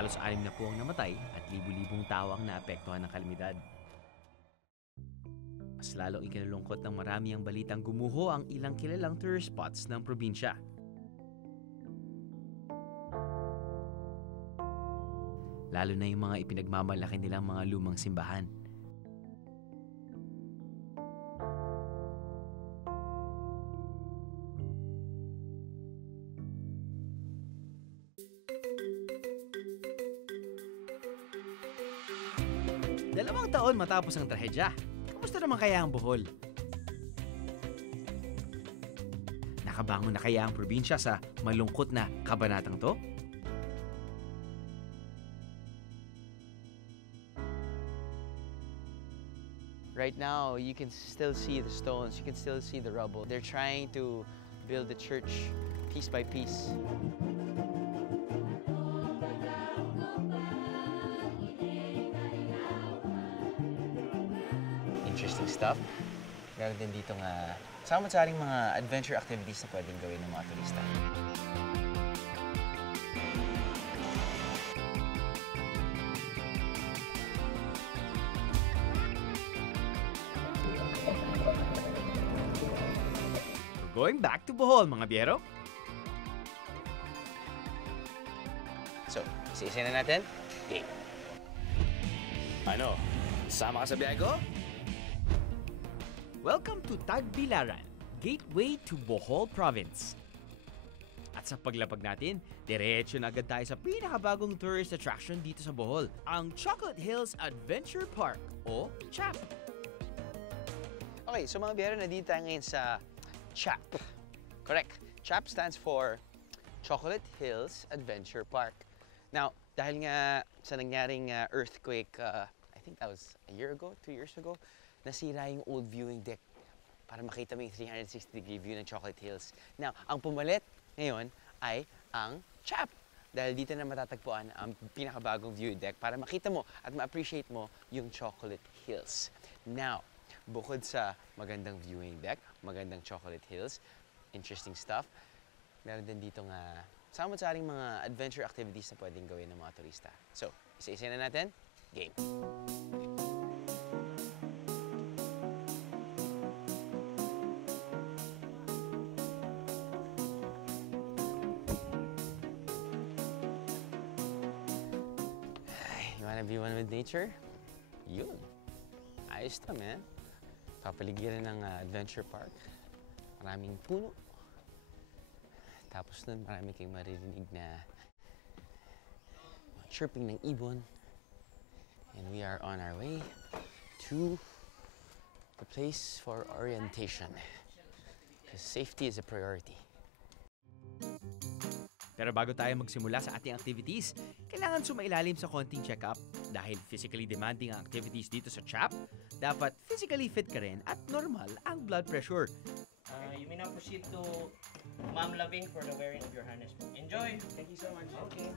Halos 6 na po ang namatay at libu-libong tao ang naapektuhan ng kalamidad. Mas lalong ikinalungkot ng marami ang balitang gumuho ang ilang kilalang tourist spots ng probinsya. Lalo na yung mga ipinagmamalaki nilang mga lumang simbahan. Dalawang taon matapos ang trahedya, kamusta naman kaya ang Bohol? Nakabangon na kaya ang probinsya sa malungkot na kabanatang to? Right now, you can still see the stones, you can still see the rubble. They're trying to build the church piece by piece. Interesting stuff. Meron din dito nga sama-saring mga adventure activities na pwedeng gawin ng mga turista. Going back to Bohol, mga biyero. So, isa-isa na natin. Game. Ano? Sama ka sa biyahe ko? Welcome to Tagbilaran, gateway to Bohol Province. At sa paglapag natin, diretso na agad tayo sa pinakabagong tourist attraction dito sa Bohol, ang Chocolate Hills Adventure Park o CHAP. Okay, so mga biyero, nandito tayo ngayon sa CHAP. Correct. CHAP stands for Chocolate Hills Adventure Park. Now, dahil nga sa nangyaring earthquake, I think that was a year ago, 2 years ago, nasira yung old viewing deck para makita mo yung 360-degree view ng Chocolate Hills. Now, ang pumalit ngayon ay ang CHAP. Dahil dito na matatagpuan ang pinakabagong viewing deck para makita mo at ma-appreciate mo yung Chocolate Hills. Now, bukod sa magandang viewing deck, magandang Chocolate Hills, interesting stuff, meron din dito nga sama-saring mga adventure activities na pwedeng gawin ng mga turista. So, isa-isa na natin. Game! You wanna be one with nature? Yun. Ayos to, man. Papaligiran ng adventure park. Maraming puno. Tapos nun, marami kayong maririnig na chirping ng ibon. And we are on our way to the place for orientation. Because safety is a priority. Pero bago tayo magsimula sa ating activities, kailangan sumailalim sa konting check-up. Dahil physically demanding ang activities dito sa CHAP, dapat physically fit ka rin at normal ang blood pressure. You may now proceed to Ma'am Loving for the wearing of your harness. Enjoy! Thank you so much. Okay.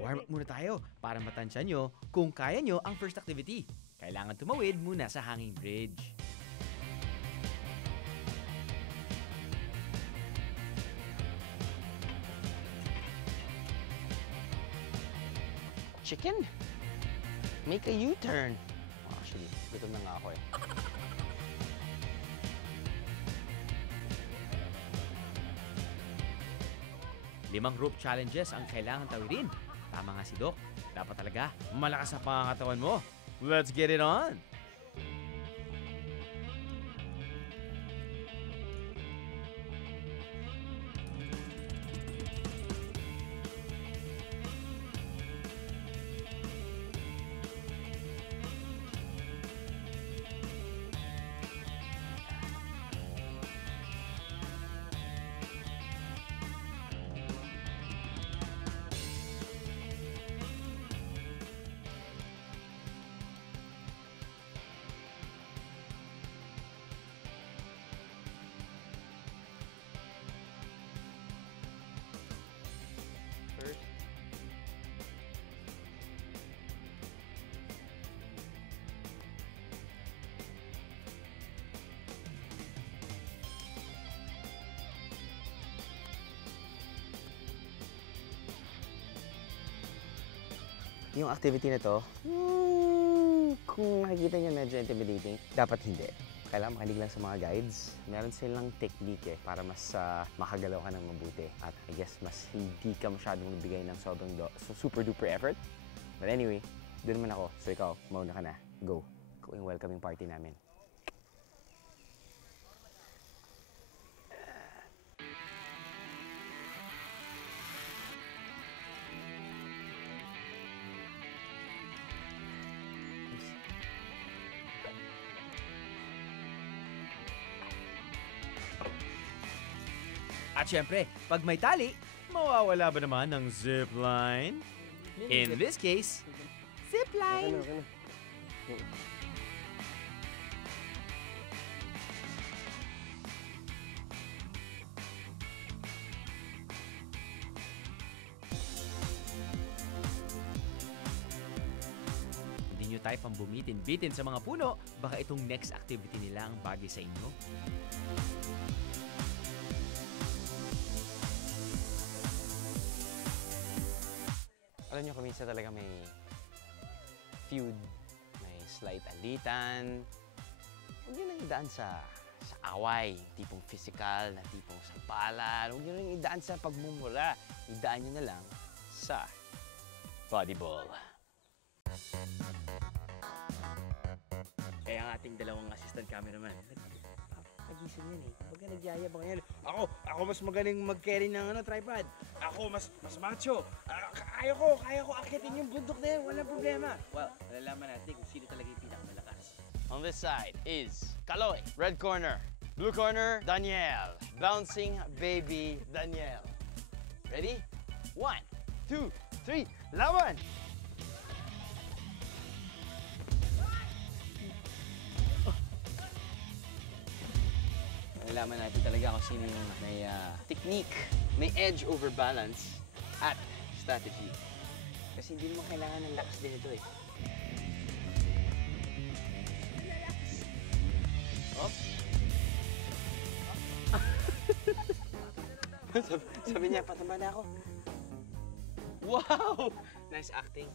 Warm up muna tayo para matansya nyo kung kaya nyo ang first activity. Kailangan tumawid muna sa hanging bridge. Chicken? Make a U-turn. Actually, gutom na nga ako eh. Limang rope challenges ang kailangan tawidin. Tama nga si Doc. Dapat talaga malakas ang pangangatawan mo. Let's get it on! yung activity na to, kung makikita niyo medyo intimidating, dapat hindi. Kailangan makinig lang sa mga guides. Meron silang technique para mas makagalaw ka ng mabuti. At I guess mas hindi ka masyadong nagbigay ng sobrang super duper effort. But anyway, doon naman ako. So ikaw, mauna ka na. Go. Ikaw yung welcoming party namin. At syempre, pag may tali, mawawala ba naman ng zipline? In this case, zipline! Hindi nyo tayo pang bumitin-bitin sa mga puno, baka itong next activity nila ang bagay sa inyo. Alam nyo, kuminsan talaga may feud, may slight alitan. Huwag nyo nang idaan sa away, tipong physical, na tipong sampalan. Huwag nyo nang idaan sa pagmumura. Idaan nyo na lang sa volleyball. Kaya ang ating dalawang assistant cameraman, Nagising yan eh. Pagka nagyayabang yan, ako mas magaling mag-carry ng tripod. Ako mas macho. Kaya ko akitin yung bundok na yan, walang problema. Well, nalalaman natin kung sino talaga yung pinakamalakas. On this side is Kaloy. Red corner. Blue corner, Daniel. Bouncing baby Daniel. Ready? 1, 2, 3, laban! Nalalaman natin talaga kung sino yung may technique, may edge over balance at strategy. Kasi hindi mo kailangan ng lakas din ito eh. Oh. sabi niya, patamba na ako. Wow! Nice acting.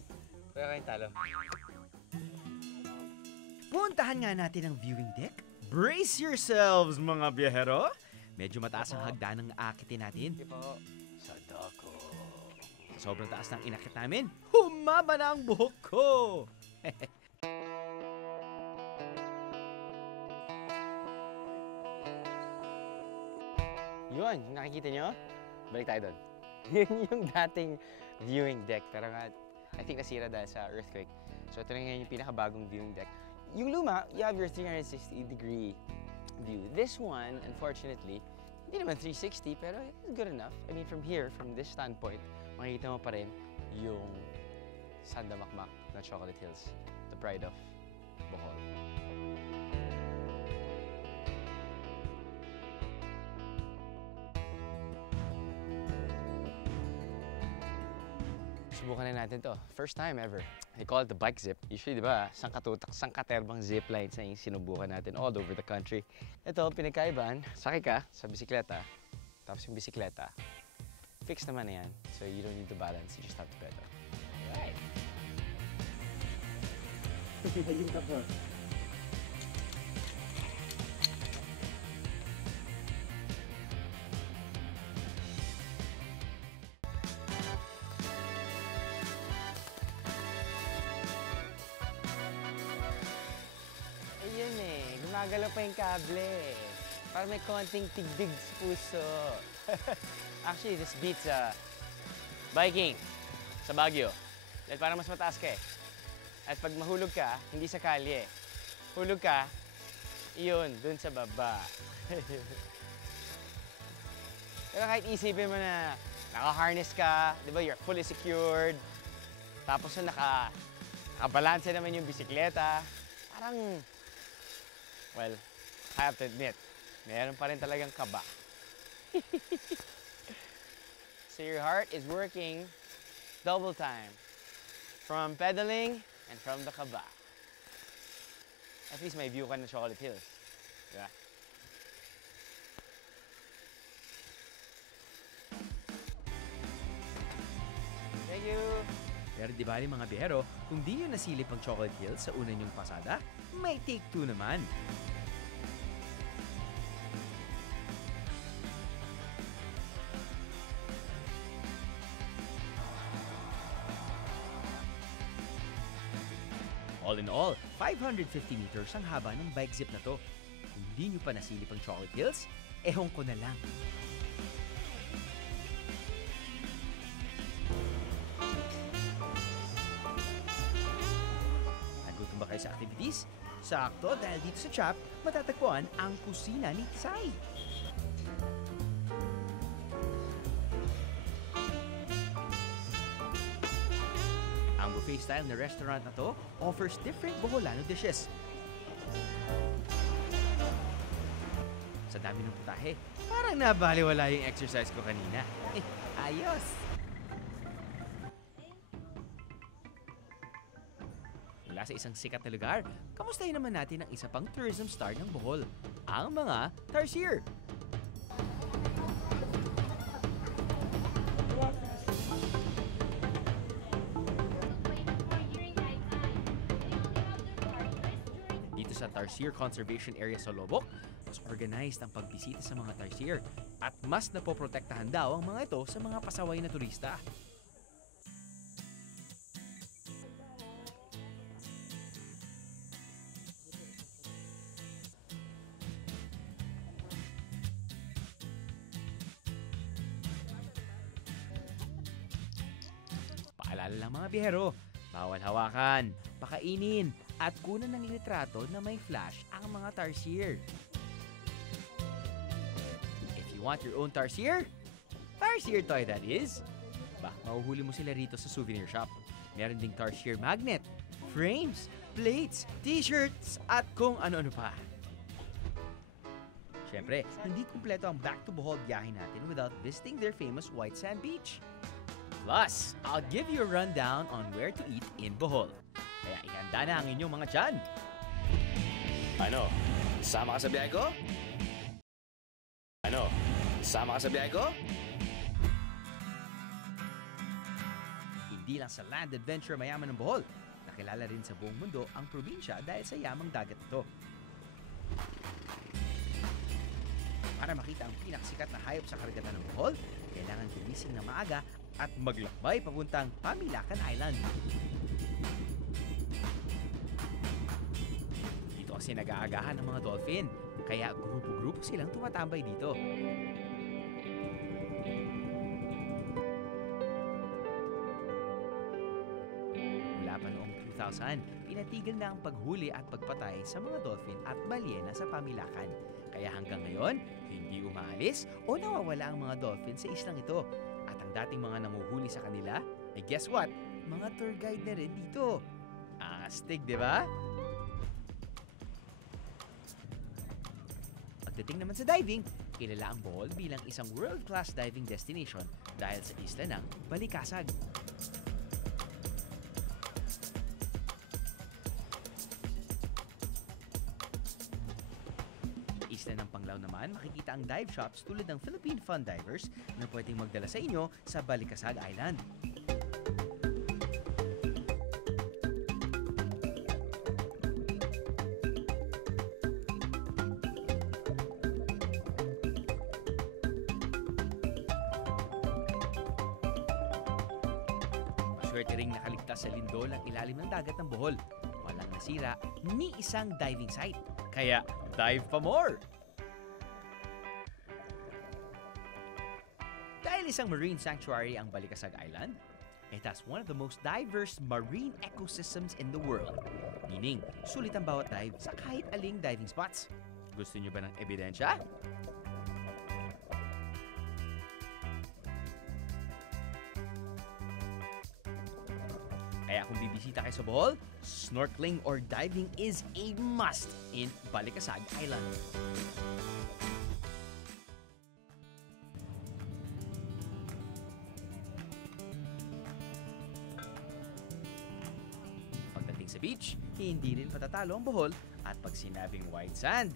Pero kayong talo. Puntahan nga natin ang viewing deck. Brace yourselves, mga biyahero! Medyo mataas ang hagdan ng aakitin natin. Sige po. Sadako. Sobrang taas ng inakit namin, humaba na ang buhok ko! Yun, nakikita nyo? Balik tayo doon. Yun yung dating viewing deck. Pero nga, I think nasira dahil sa earthquake. So ito na ngayon yung pinakabagong viewing deck. Yung luma, you have your 360-degree view. This one, unfortunately, hindi naman 360, pero it's good enough. I mean, from here, from this standpoint, makikita mo pa rin yung Sandamakmak na Chocolate Hills, the pride of Bohol. Subukan na natin to. First time ever. I call it the bike zip. Usually, di ba, sangkaterbang zip lines na yung sinubukan natin all over the country. Ito, pinagkaiban, sakay ka sa bisikleta, tapos yung bisikleta, fixed naman na yan. So you don't need to balance, you just have to pedal. Alright. Ayun eh, gumagalaw pa yung kable. Parang may konting tigdig sa puso. Actually, this beats biking sa Baguio. Dahil parang mas mataas ka eh. At pag mahulog ka, hindi sa kalye. Hulog ka, iyon, dun sa baba. Pero kahit isipin mo na naka-harness ka, di ba, you're fully secured. Tapos na nakabalanse naman yung bisikleta. Parang, well, I have to admit, meron pa rin talagang kaba. So your heart is working double time. From pedaling and from the kaba. At least may view ka ng Chocolate Hills. Diba? Thank you! Pero di bali mga bihero, kung di nyo nasilip ang Chocolate Hills sa una nyong pasada, may take 2 naman. All in all, 550 meters ang haba ng bike zip na to. Kung di nyo pa nasilip ang Chocolate Hills, ehong ko na lang. Nagutom ba kayo sa activities? Sakto, dahil dito sa Chap, matatagpuan ang kusina ni Tsai. Ang buffet-style na restaurant na to offers different Boholano dishes. Sa dami ng putahe, parang nabaliwala yung exercise ko kanina. Ayos! Mula sa isang sikat na lugar, kamustahin naman natin ang isa pang tourism star ng Bohol, ang mga tarsier. Dito sa Tarsier Conservation Area sa Lobok, mas organized ang pagbisita sa mga tarsier at mas napoprotektahan daw ang mga ito sa mga pasaway na turista. Paalala lang mga bihero, bawal hawakan, pakainin, at kunan ng litrato na may flash ang mga tarsier. If you want your own tarsier toy that is, mahuhuli mo sila rito sa souvenir shop. Meron ding tarsier magnet, frames, plates, t-shirts, at kung ano-ano pa. Siyempre, hindi kumpleto ang back to Bohol biyahe natin without visiting their famous White Sand Beach. Plus, I'll give you a rundown on where to eat in Bohol. Kaya ihanda na ang inyong mga tiyan. Ano? Sama ka sa biyahe ko? Ano? Sama ka sa biyahe ko? Hindi lang sa land adventure mayaman ng Bohol, nakilala rin sa buong mundo ang probinsya dahil sa yamang dagat ito. Para makita ang pinaksikat na hayop sa karagatan ng Bohol, kailangan gumising na maaga at maglakbay papuntang Pamilacan Island. Dito kasi nag-aagahan ng mga dolphin, kaya grupo-grupo silang tumatambay dito. Mula pa noong 2000, pinatigil na ang paghuli at pagpatay sa mga dolphin at balyena sa Pamilacan. Kaya hanggang ngayon, hindi umaalis o nawawala ang mga dolphin sa islang ito. At ang dating mga nanguhuli sa kanila, ay guess what? Mga tour guide na rin dito. Astig, di ba? Pagdating naman sa diving, kilala ang Bohol bilang isang world-class diving destination dahil sa isla ng Balikasag. Isla ng Panglao naman, makikita ang dive shops tulad ng Philippine Fun Divers na pwedeng magdala sa inyo sa Balikasag Island. Maswerte ring nakaligtas sa lindol ang ilalim ng dagat ng Bohol. Walang nasira ni isang diving site. Kaya dive pa more! Dahil isang marine sanctuary ang Balikasag Island, it has one of the most diverse marine ecosystems in the world. Meaning, sulit ang bawat dive sa kahit aling diving spots. Gusto nyo ba ng ebidensya? Kaya kung bibisita kayo sa Bohol, snorkeling or diving is a must in Balikasag Island. Pagdating sa beach, hindi rin patatalo ang Bohol at pag sinabing white sand,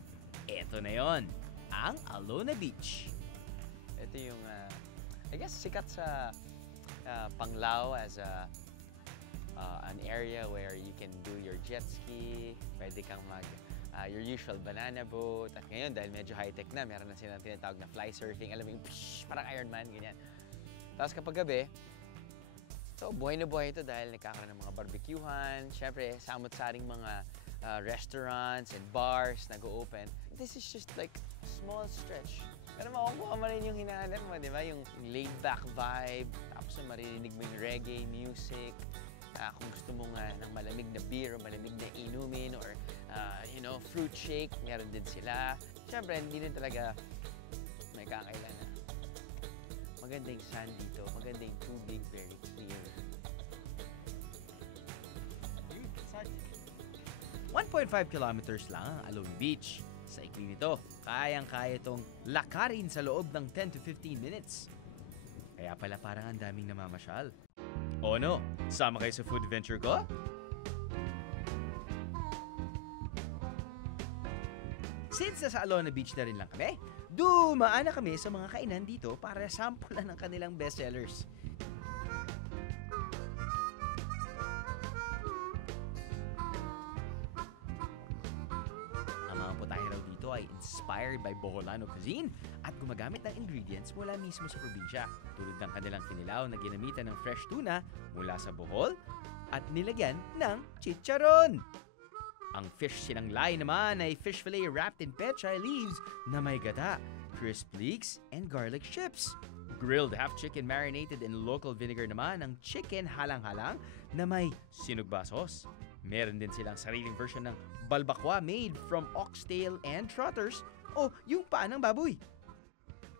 eto na yon, ang Alona Beach. Ito yung, I guess, sikat sa Panglao as a an area where you can do your jet ski, pwede kang your usual banana boat. At ngayon, dahil medyo high-tech na, meron na silang tinatawag na fly surfing. Alam mo yung parang Iron Man, ganyan. Tapos kapag gabi, so buhay na buhay ito dahil nagkakaroon ng mga barbecuehan. Siyempre, samot-saring mga restaurants and bars nag-open. This is just like a small stretch. Pero makukuha mo rin yung hinahanap mo, di ba? Yung laid-back vibe, tapos maririnig mo yung reggae music. Kung gusto mo nga ng malamig na beer o malamig na inumin or, fruit shake, meron din sila. Siyempre, hindi din talaga may kakailangan. Maganda yung sand dito, maganda yung tubig, very clear. 1.5 kilometers lang ang Alone Beach. Sa ikli nito, kayang-kaya itong lakarin sa loob ng 10 to 15 minutes. Kaya pala parang ang daming namamasyal. O no, sama kayo sa food adventure ko? Since nasa Alona Beach na rin lang kami, dumaan na kami sa mga kainan dito para sampulan ng kanilang bestsellers. Ang mga putahe raw dito ay inspired by Boholano cuisine at gumagamit ng ingredients mula mismo sa probinsya. Tulad ng kanilang kinilaw na ginamitan ng fresh tuna mula sa Bohol at nilagyan ng chicharon. Ang fish sinanglay naman ay fish fillet wrapped in pechay leaves na may gata, crisp leeks, and garlic chips. Grilled half chicken marinated in local vinegar naman ang chicken halang-halang na may sinugba sauce. Meron din silang sariling version ng balbakwa made from oxtail and trotters o yung paa ng baboy.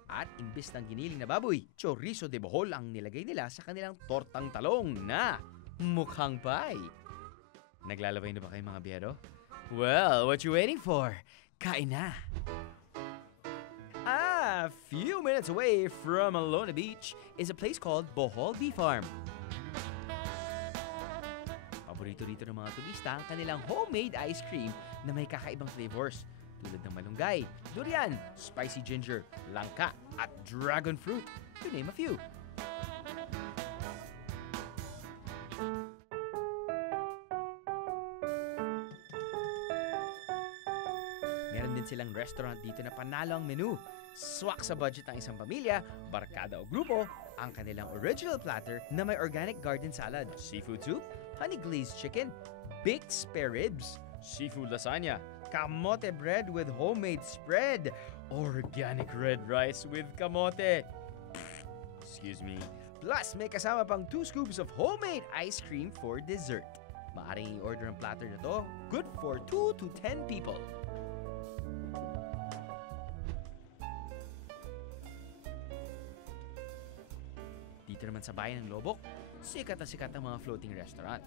At imbis ng giniling na baboy, chorizo de Bohol ang nilagay nila sa kanilang tortang talong na mukhang pie. Naglalabay na ba kayo mga biyero? Well, what you waiting for? Kain na! A few minutes away from Alona Beach is a place called Bohol Bee Farm. Paborito rito ng mga turista ang kanilang homemade ice cream na may kakaibang flavors tulad ng malunggay, durian, spicy ginger, langka, at dragon fruit, to name a few. Meron din silang restaurant dito na panalo ang menu. Swak sa budget ng isang pamilya, barkada o grupo, ang kanilang original platter na may organic garden salad, seafood soup, honey glazed chicken, baked spare ribs, seafood lasagna, kamote bread with homemade spread, organic red rice with kamote. Excuse me. Plus, may kasama pang 2 scoops of homemade ice cream for dessert. Maaaring i-order ang platter na to, good for 2 to 10 people. Dito naman sa bayan ng Lobok, sikat na sikat ang mga floating restaurant.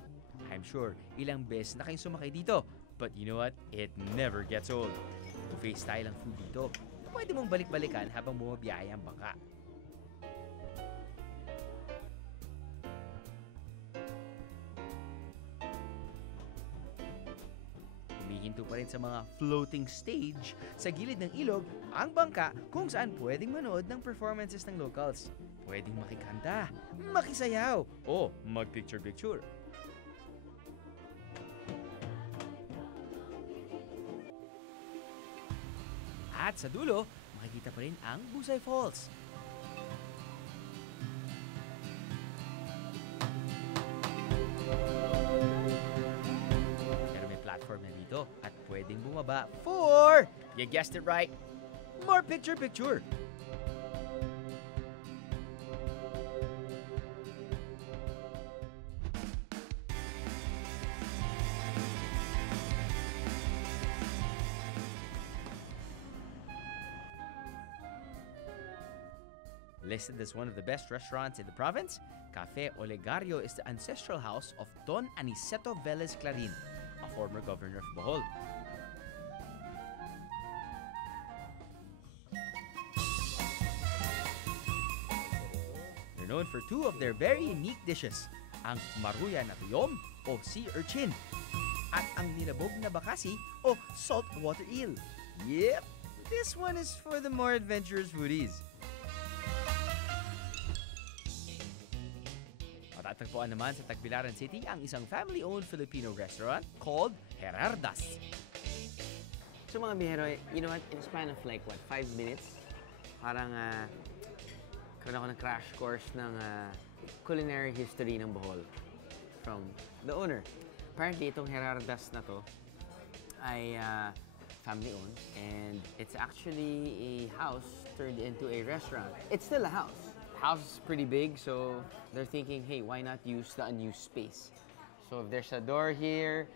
I'm sure ilang beses na kayong sumakay dito, but you know what? It never gets old. Buffet style ang food dito. Pwede mong balik-balikan habang bumabiyahe ang bangka. Humihinto pa rin sa mga floating stage sa gilid ng ilog ang bangka kung saan pwedeng manood ng performances ng locals. Pwedeng makikanta, makisayaw, o mag-picture-picture. At sa dulo, makikita pa rin ang Busay Falls. Pero may platform na dito at pwedeng bumaba for, you guessed it right, more picture-picture. Listed as one of the best restaurants in the province, Cafe Olegario is the ancestral house of Don Aniceto Velez Clarin, a former governor of Bohol. They're known for 2 of their very unique dishes, ang maruya na tuyom o sea urchin, at ang nilabog na bakasi o saltwater eel. Yep, this one is for the more adventurous foodies. At Matatagpuan naman sa Tagbilaran City ang isang family-owned Filipino restaurant called Gerardas. So mga bihero, you know what? In a span of like, what, 5 minutes? Parang, karoon ako ng crash course ng culinary history ng Bohol from the owner. Apparently, itong Gerardas na to ay family-owned, and it's actually a house turned into a restaurant. It's still a house. House is pretty big, so they're thinking, hey, why not use the unused space? So if there's a door here,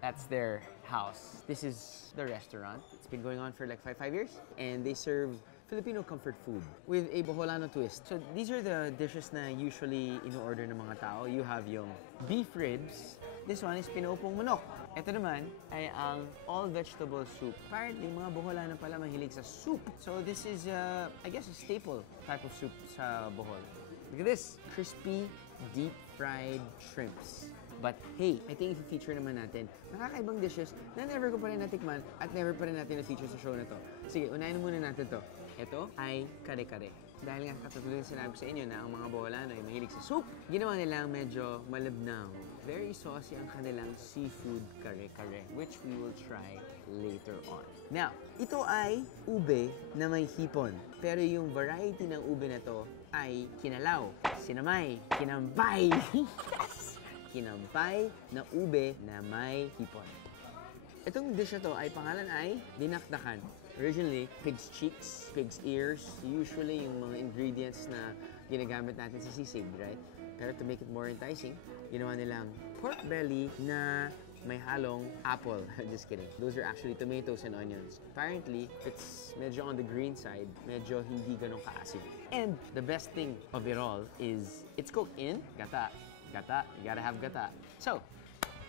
that's their house. This is the restaurant. It's been going on for like 5 years, and they serve Filipino comfort food with a Boholano twist. So these are the dishes na usually in-order ng mga tao. You have yung beef ribs. This one is pinupong manok. Ito naman ay ang all-vegetable soup. Apparently, mga Boholano pala mahilig sa soup. So this is, I guess, a staple type of soup sa Bohol. Look at this. Crispy, deep-fried shrimps. But hey, I think i-feature naman natin nakakaibang dishes na never ko pa rin natikman at never pa rin natin na-feature sa show na to. Sige, unahin muna natin to. Ito ay kare-kare. Dahil nga katulad sinabi sa inyo na ang mga Boholano ay mahilig sa soup, ginawa nilang medyo malabnaw. Very saucy ang kanilang seafood kare-kare, which we will try later on. Now, ito ay ube na may hipon. Pero yung variety ng ube na to ay kinalaw, sinamay, kinampay. Yes! Kinampay na ube na may hipon. Itong dish na to ay pangalan ay dinakdakan. Originally, pig's cheeks, pig's ears, usually yung mga ingredients na ginagamit natin sa sisig, right? Pero to make it more enticing, ginawa nilang pork belly na may halong apple. Just kidding. Those are actually tomatoes and onions. Apparently, it's medyo on the green side, medyo hindi ganun kaasim. And the best thing of it all is it's cooked in gata. Gata, you gotta have gata. So,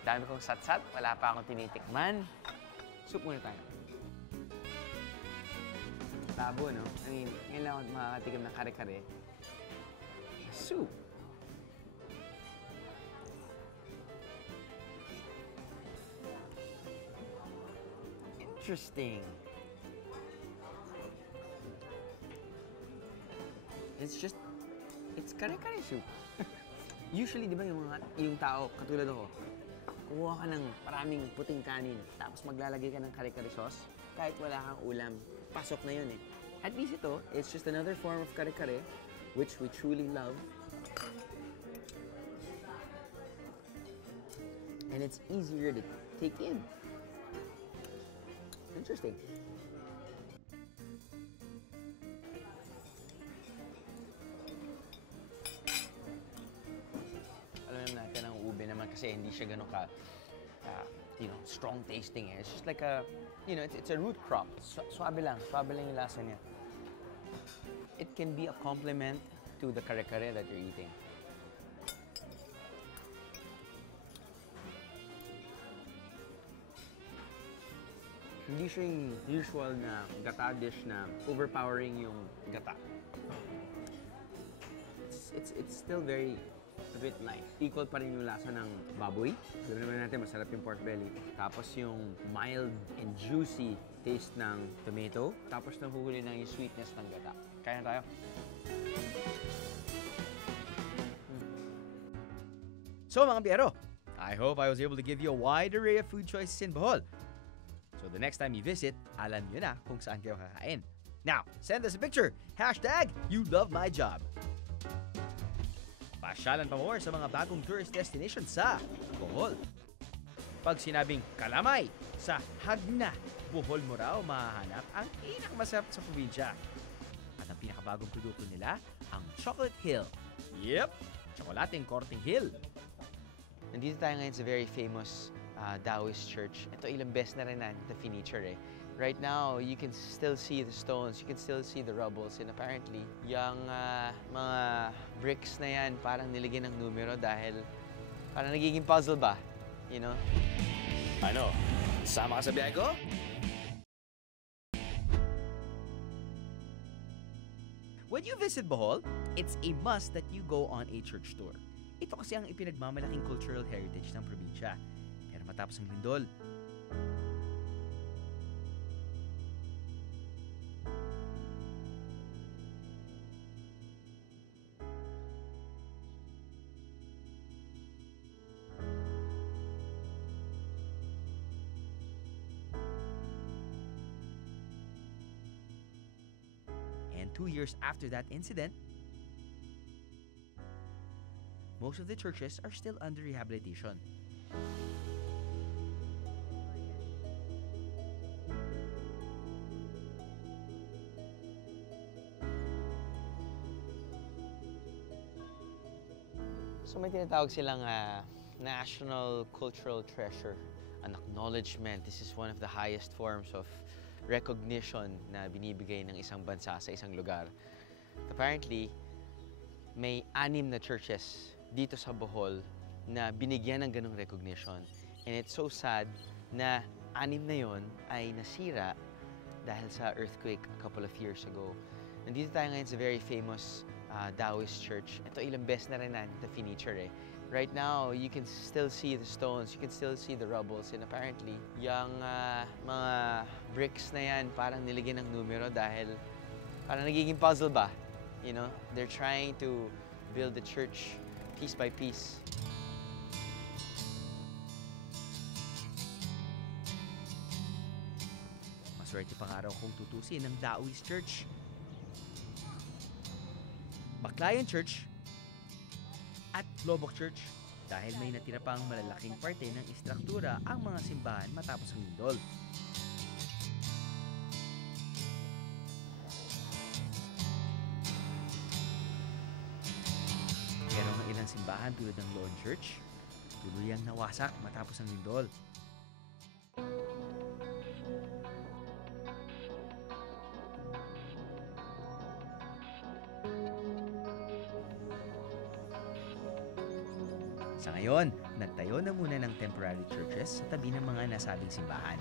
dami kong satsat, wala pa akong tinitikman. Soup muna tayo. Labo, no? I mean, ngayon lang ako makakatikim ng kare-kare. Soup. Interesting. It's kare-kare soup. Usually, di ba yung tao, katulad ako, kumuha ka ng maraming puting kanin, tapos maglalagay ka ng kare-kare sauce, kahit wala kang ulam, pasok na yun eh. At least ito, it's just another form of kare-kare, which we truly love. And it's easier to take in. Interesting. Kasi hindi siya ganun ka, strong tasting eh. It's just like a, it's a root crop. Suabe lang yung lasa niya. It can be a complement to the kare-kare that you're eating. Hindi siya yung usual na gata dish na overpowering yung gata. It's still very a bit light. Equal pa rin yung lasa ng baboy. Alam naman natin, masarap yung pork belly. Tapos yung mild and juicy taste ng tomato. Tapos nahuhuli na yung sweetness ng gata. Kaya tayo. So mga biyero, I hope I was able to give you a wide array of food choices in Bohol. So the next time you visit, alam nyo na kung saan kayo kakain. Now, send us a picture. #YouLoveMyJob. Pasyalan pa more sa mga bagong tourist destination sa Bohol. Pag sinabing Kalamay, sa Hagna, Bohol mo raw mahahanap ang pinakamasarap sa probinsya. At ang pinakabagong produkto nila, ang Chocolate Hill. Yep, tsokolating Korting Hill. Nandito tayo ngayon sa very famous Taoist church. Ito ilang beses na rin natin na-feature eh. Right now, you can still see the stones, you can still see the rubbles, and apparently, yung mga bricks na yan parang nilagyan ng numero dahil parang nagiging puzzle ba? You know? Ano? Sama ka sa biyahe ko? When you visit Bohol, it's a must that you go on a church tour. Ito kasi ang ipinagmamalaking cultural heritage ng probinsya. Pero matapos ang lindol, 2 years after that incident, most of the churches are still under rehabilitation. So may tinatawag silang national cultural treasure, an acknowledgement. This is one of the highest forms of recognition na binibigay ng isang bansa sa isang lugar. Apparently, may 6 na churches dito sa Bohol na binigyan ng ganong recognition. And it's so sad na 6 na yon ay nasira dahil sa earthquake a couple of years ago. Nandito tayo ngayon sa very famous Taoist church. Ito ilang beses na rin natin ito finiture eh. Right now, you can still see the stones, you can still see the rubbles, and apparently, yung mga bricks na yan parang nilagyan ng numero dahil parang nagiging puzzle ba? You know, they're trying to build the church piece by piece. Maswerte pang araw kung tutusin ng Taoist Church. Baclayan Church at Lobok Church dahil may natira pang malalaking parte ng istruktura ang mga simbahan matapos ang lindol. Pero ang ilang simbahan tulad ng Loon Church, tuluyang nawasak matapos ang lindol. Sa ngayon, nagtayo na muna ng temporary churches sa tabi ng mga nasabing simbahan.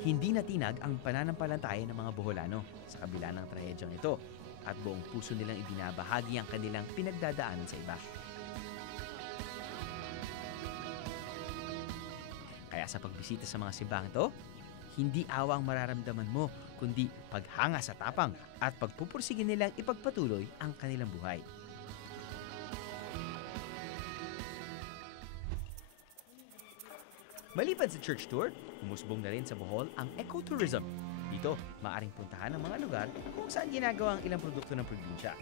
Hindi natinag ang pananampalataya ng mga Boholano sa kabila ng trahedyang ito at buong puso nilang ibinabahagi ang kanilang pinagdadaanan sa iba. Kaya sa pagbisita sa mga simbahang ito, hindi awa ang mararamdaman mo, kundi paghanga sa tapang at pagpupursigin nilang ipagpatuloy ang kanilang buhay. Maliban sa church tour, umusbong na rin sa Bohol ang ecotourism. Dito, maaring puntahan ang mga lugar kung saan ginagawa ang ilang produkto ng probinsya.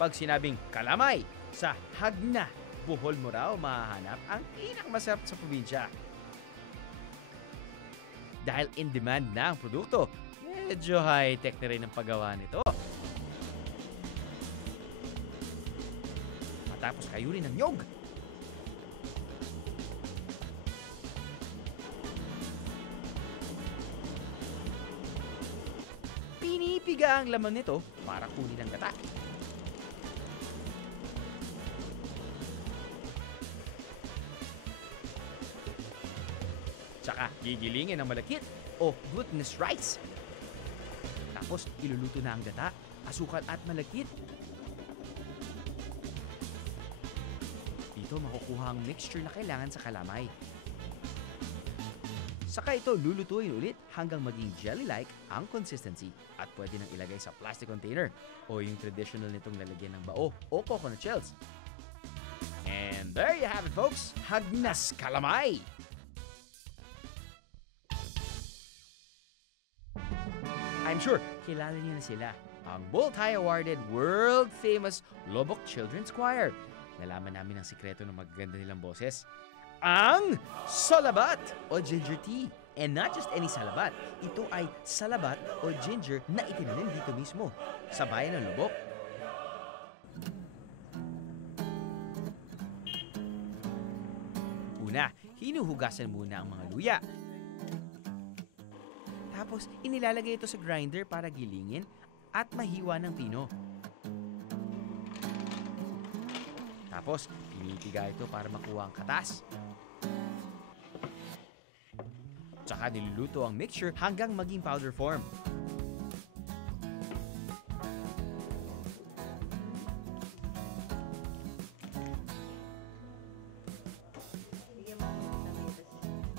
Pag sinabing kalamay, sa Hagna, Bohol mo raw mahahanap ang pinakamasarap sa probinsya. Dahil in demand na ang produkto, medyo high-tech na rin ang paggawa nito. Matapos kayunin ng nyog, pinipiga ang laman nito para kunin ang gata. Tsaka gigilingin ang malakit o glutinous rice. Tapos iluluto na ang gata, asukal at malakit. Dito makukuha ang mixture na kailangan sa kalamay. Saka ito lulutuin ulit hanggang maging jelly-like ang consistency at pwede nang ilagay sa plastic container o yung traditional nitong lalagyan ng bao o coconut shells. And there you have it, folks! Hagnas Kalamay! I'm sure, kilala niyo na sila. Ang multi-awarded, world-famous Lobok Children's Choir. Nalaman namin ang sikreto ng magaganda nilang boses. Ang Salabat o Ginger Tea. And not just any salabat. Ito ay salabat o ginger na itinanim dito mismo, sa bayan ng Lobok. Una, hinuhugasan muna ang mga luya. Tapos, inilalagay ito sa grinder para gilingin at mahiwa ng pino. Tapos, pinipiga ito para makuha ang katas. Tsaka niluluto ang mixture hanggang maging powder form.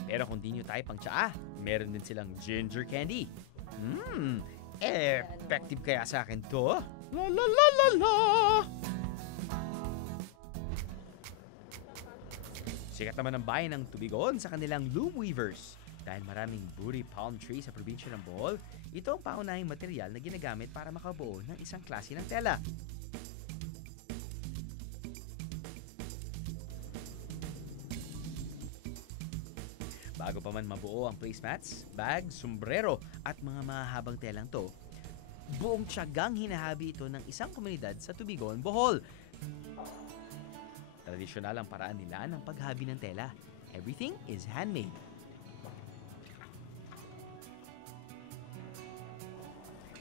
Pero kung di nyo tayo pang tsaa, meron din silang ginger candy. Effective kaya sa akin to? La la la la la! Sikat naman ang bayan ng Tubigon sa kanilang loom weavers. Dahil maraming buri palm tree sa probinsya ng Bohol, ito ang paunahing material na ginagamit para makabuo ng isang klase ng tela. Bago pa man mabuo ang placemats, bag, sombrero at mga mahahabang telang to, buong tiyagang hinahabi ito ng isang komunidad sa Tubigon, Bohol. Tradisyonal ang paraan nila ng paghabi ng tela. Everything is handmade.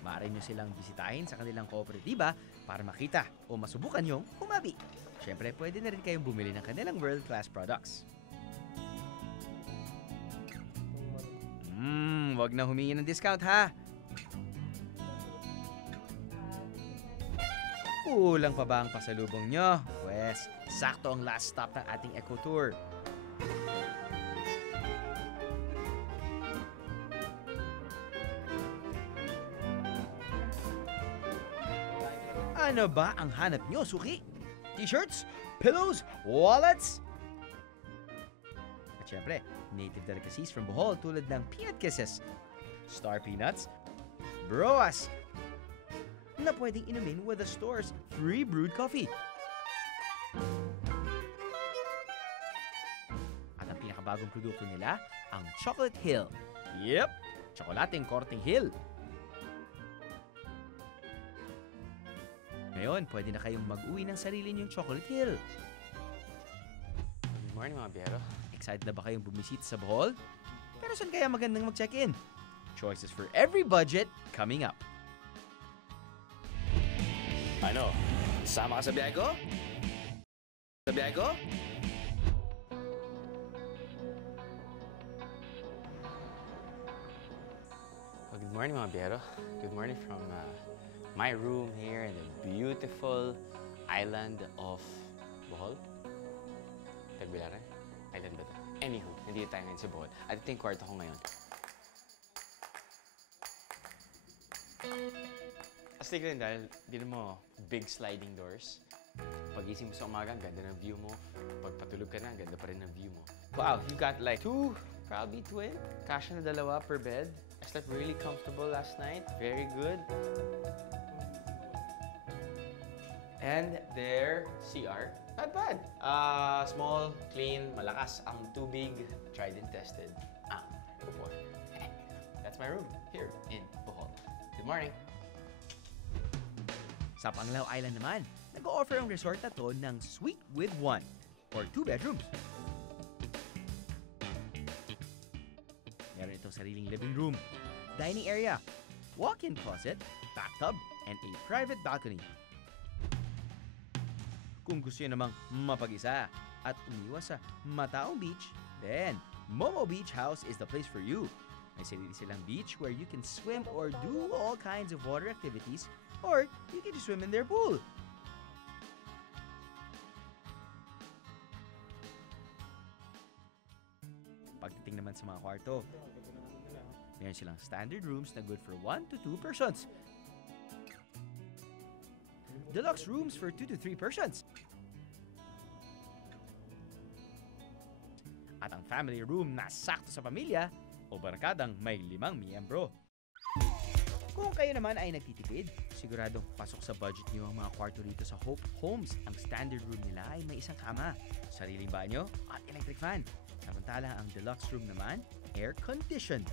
Maaari nyo silang bisitahin sa kanilang kooperatiba para makita o masubukan yung humabi. Siyempre, pwede na rin kayong bumili ng kanilang world-class products. Wag na humingi ng discount ha! Kulang pa ba ang pasalubong nyo? Pwes, sakto ang last stop ng ating eco tour. Ano ba ang hanap nyo, suki? T-shirts? Pillows? Wallets? At syempre, native delicacies from Bohol tulad ng peanut kisses, star peanuts, broas, na pwedeng inumin with the store's free brewed coffee. At ang pinakabagong produkto nila, ang Chocolate Hill. Yep, tsokolating korteng hill. Ngayon, pwede na kayong mag-uwi ng sarili niyong Chocolate Hill. Good morning, mga biyero. Excited na ba kayong bumisita sa Bohol? Pero saan kaya magandang mag-check-in? Choices for every budget coming up. Ano? Sama ka sa biyahe ko? Sa biyahe ko? Well, good morning, mga biyero. Good morning from my room here in the beautiful island of Bohol. Tagbilaran? Island ba ito? Anywho, nandito tayo ngayon sa Bohol. At ito yung kwarto ko ngayon. Astig rin dahil di mo big sliding doors. Pagising mo sa umaga, ang ganda ng view mo. Pagpatulog ka na, ang ganda pa rin ng view mo. Wow, you got like two, probably twin. Kasha na dalawa per bed. I slept really comfortable last night. Very good. And their CR, not bad. Small, clean, malakas ang tubig, tried and tested. Before. That's my room here in Bohol. Good morning. Sa Panglao Island naman, nag-o-offer ang resort na to ng Suite with 1 or 2 bedrooms. Meron itong sariling living room, dining area, walk-in closet, bathtub, and a private balcony. Kung gusto nyo namang mapag-isa at umiwas sa Mataong Beach, then Momo Beach House is the place for you. May sarili silang beach where you can swim or do all kinds of water activities, or you can just swim in their pool. Pagdating naman sa mga kwarto, meron silang standard rooms na good for 1 to 2 persons. Deluxe rooms for 2 to 3 persons. At ang family room na sakto sa pamilya o barkadang may 5 miyembro. Kung kayo naman ay nagtitipid, siguradong pasok sa budget niyo ang mga kwarto dito sa Hope Homes. Ang standard room nila ay may isang kama, sariling banyo at electric fan. Samantala ang deluxe room naman, air-conditioned.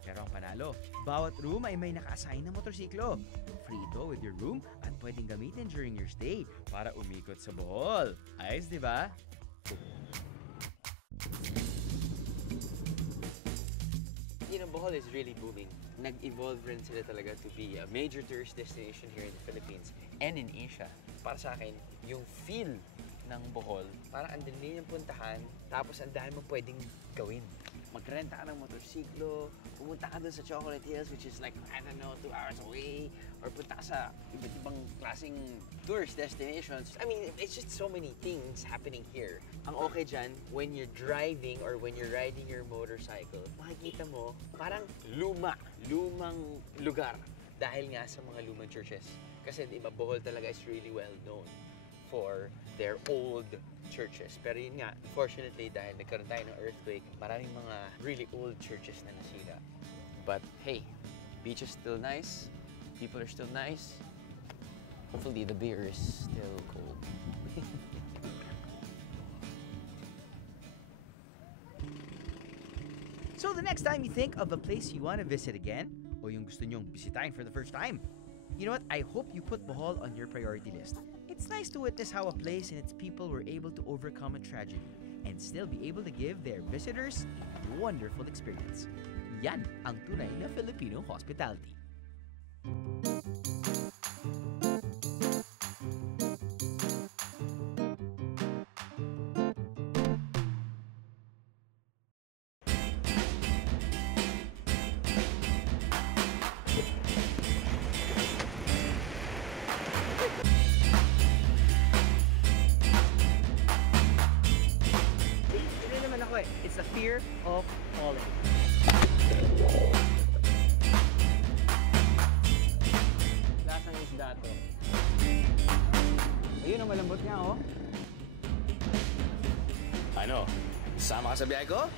Pero ang panalo, bawat room ay may naka-assign na motorsiklo. Free ito with your room at pwedeng gamitin during your stay para umikot sa Bohol. Ayos, di ba? You know, Bohol is really booming. Nag-evolve rin sila talaga to be a major tourist destination here in the Philippines and in Asia. Para sa akin, yung feel ng Bohol, parang ang dali niyang puntahan, tapos ang dami mong pwedeng gawin. Magrenta ka ng motorsiklo, pumunta ka dun sa Chocolate Hills, which is like, I don't know, 2 hours away, or punta ka sa iba't ibang klaseng tourist destinations. I mean, it's just so many things happening here. Ang okay dyan, when you're driving or when you're riding your motorcycle, makikita mo, parang lumang lugar. Dahil nga sa mga lumang churches. Kasi di ba, Bohol talaga is really well known for their old churches. Pero yun nga, unfortunately, dahil nagkaroon tayo ng earthquake, maraming mga really old churches na nasira. But hey, beach is still nice, people are still nice. Hopefully the beer is still cold. So the next time you think of a place you want to visit again, o yung gusto nyong bisitahin for the first time, you know what? I hope you put Bohol on your priority list. It's nice to witness how a place and its people were able to overcome a tragedy and still be able to give their visitors a wonderful experience. Yan ang tunay na Filipino hospitality. It's the fear of falling. Lasang isda to. Ayun, ang malambot nga, oh. Ano? Sama ka sa biyahe ko?